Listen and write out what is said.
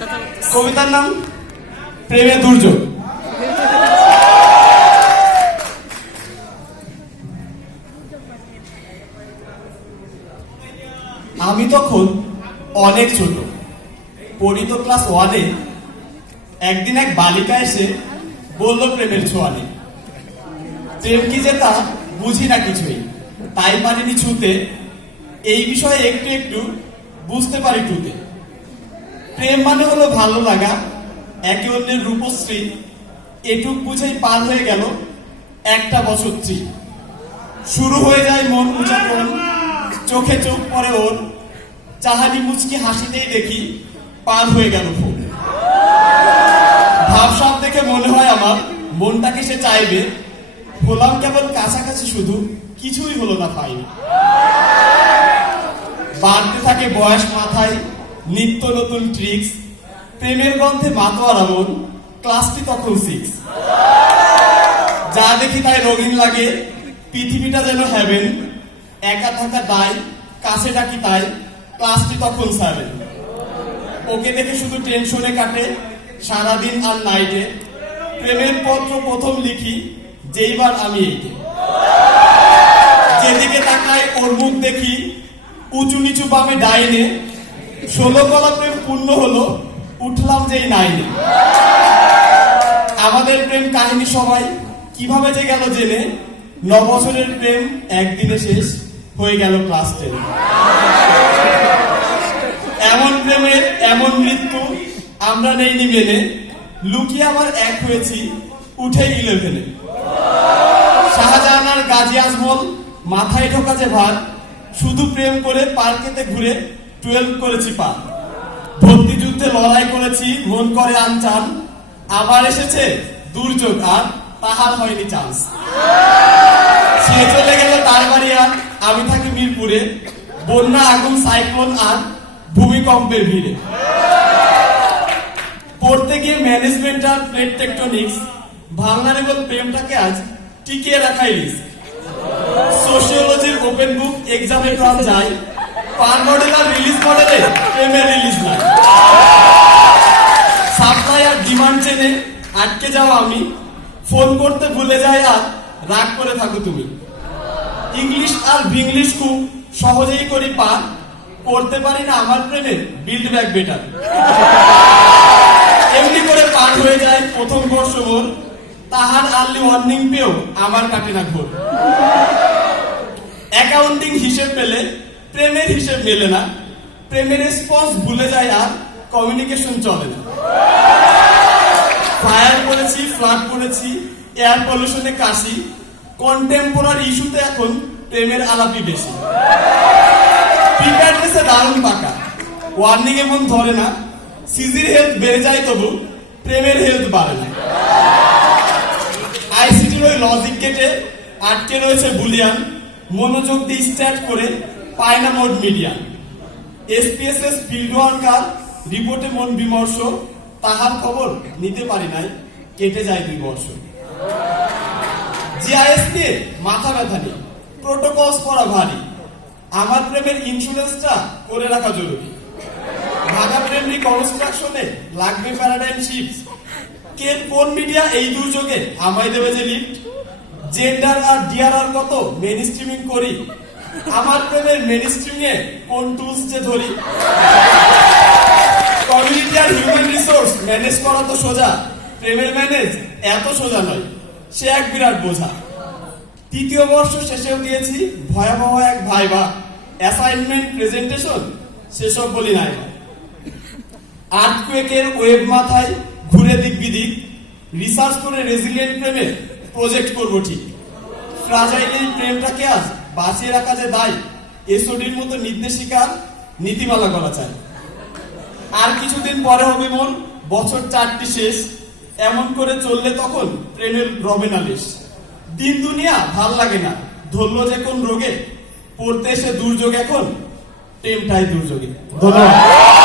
কবিতার নাম প্রেমে দুর্যোগ। আমি তখন অনেক ছোট, পড়ি তো ক্লাস 1-এ। একদিন এক বালিকা এসে বলল প্রেমের ছোঁয়ানে। প্রেম কি যে তা বুঝি না কিছুই, তাই পারিনি ছুতে। এই বিষয়ে একটু একটু বুঝতে পারি টুতে। প্রেম মানে হলো ভালো লাগা, একে অন্যের রূপশ্রী। এটুক বুঝেই পার হয়ে গেল একটা বছর ত্রি। শুরু হয়ে যায় মন উচাটন, চোখে চোখ পড়ে ওর। চাহানি মুচকি হাসিতেই দেখি পার হয়ে গেল ফোন। ভাবসাব দেখে মনে হয় আমার মনটাকে সে চাইবে। হলাম কেবল কাছাকাছি, শুধু কিছুই হলো না পাইনি। বাড়তে থাকে বয়স মাথায়, নিত্য নতুন ট্রিক্স। প্রেমের গন্ধে মাতোয়ারা মন, ক্লাসটি তখন 6। যা দেখি তাই রঙিন লাগে, পৃথিবীটা যেন হ্যাভেন। একা থাকা দায়, কাছে ডাকি তাই, ক্লাসটি তখন 7। ওকে দেখে শুধু টেনশনে কাটে সারাদিন আর নাইটে। প্রেমের পত্র প্রথম লিখি যেইবার আমি এইটে। যেদিকে তাকাই ওর মুখ দেখি উঁচু নিচু বামে ডাইনে। 16 কলা প্রেম পূর্ণ হলো, উঠলাম যেই 9-এ। আমাদের প্রেম কাহিনী সবাই কিভাবে যে গেল জেনে। 9 বছরের প্রেম একদিনে শেষ হয়ে গেল ক্লাস 10। এমন প্রেমের এমন মৃত্যু আমরা নেইনি মেনে। লুকিয়ে আবার এক হয়েছি উঠে 11-এ। শাহজাহান আর গাজী আজমল মাথায় ঢোকা যে ভার। শুধু প্রেম করে পার্কেতে ঘুরে 12 করেছি পার। ভর্তি যুদ্ধে লড়াই করেছি মন করে আনচান। আবার এসেছে দুর্যোগ আর তাহার হয়নি চান্স। সে চলে গেল তার বাড়ি আর আমি থাকি মিরপুরে। বন্যা, আগুন, সাইক্লোন আর ভূমিকম্পের ভিড়ে। পড়তে গিয়ে ম্যানেজমেন্ট আর প্লেট টেকটনিক্স। ভালনারেবল প্রেমটাকে আজ টিকিয়ে রাখাই রিস্ক। সোশিওলজির ওপেন বুক এক্সামে প্রাণ যায়। পার মডেল আর রিলিজ মডেলে প্রেমের রিলিজ নাই। সাপ্লাই আর ডিমান্ড চেনে আটকে যাও আমি। ফোন করতে ভুলে যায় আর রাগ করে থাকো তুমি। ইংলিশ আর ভিংলিশ খুব সহজেই করি পার। করতে পারি না আমার প্রেমের বিল্ড ব্যাক বেটার। এমনি করে পার হয়ে যায় প্রথম বর্ষ মোর। তাহার আর্লি ওয়ার্নিং পেয়েও আমার কাটে না ঘোর। অ্যাকাউন্টিং হিসেব পেলে প্রেমের হিসেব মেলে না। প্রেমের রেসপন্স ভুলে যায় আর কমিউনিকেশন চলে না। ফায়ার করেছি, ফ্লাড করেছি, এয়ার পলিউশনে কাশি। কন্টেম্পোরারি ইস্যুতে এখন প্রেমের আলাপই বেশি। প্রিপেয়ারনেসে দারুণ পাকা, ওয়ার্নিং এ মন ধরে না। সিজির হেলথ বেড়ে যায় তবু প্রেমের হেলথ বাড়ে না। আইসিটির ওই লজিক গেটে আটকে রয়েছে বুলিয়ান। মনোযোগ দিয়ে স্টার্ট করে পায় না mode median. SPSS field worker রিপোর্টে মন বিমর্ষ। তাহার খবর নিতে পারি নাই, কেটে যায় 2 বর্ষ। জিআইএস নিয়ে মাথা ব্যথা নেই, প্রোটোকলস পড়া ভারী। আমার প্রেমের ইন্স্যুরেন্সটা করে রাখা জরুরি। ভাগা প্রেম রিকনস্ট্রাকশনে লাগবে প্যারাডাইম শিফট। কে কোন মিডিয়া এই দুর্যোগে আমায় দেবে যে লিফট। জেন্ডার আর ডিআরআর কত মেন স্ট্রিমিং করি। আমার প্রেমের মেন স্ট্রিমিং এ কোন টুলস যে ধরি। কমিউনিটি আর হিউম্যান রিসোর্স ম্যানেজ করা তো সোজা। প্রেমের ম্যানেজ এত সোজা নয়, সে এক বিরাট বোঝা। 3য় বর্ষ শেষেও দিয়েছি ভয়াবহ এক ভাইবা। অ্যাসাইনমেন্ট, প্রেজেন্টেশন সেসব বলি নাই। আর্থকুয়েকের ওয়েব মাথায় ঘুরে দিক বিদিক। রিসার্চ করে রেজিলিয়েন্ট প্রেমে প্রজেক্ট করব ঠিক। ফ্রাজাইল এই প্রেমটাকে আজ বাঁচিয়ে রাখা যে দায়। এসওডির মতো নির্দেশিকার নীতিমালা করা চাই। আর কিছুদিন পরে হবে মন বছর 4টি শেষ। এমন করে চললে তখন প্রেমের রবে না লেশ। দিন দুনিয়া ভাল লাগে না, ধরলো যে কোন রোগে। পড়তে এসে দুর্যোগ এখন প্রেমটাই দুর্যোগে। ধন্যবাদ।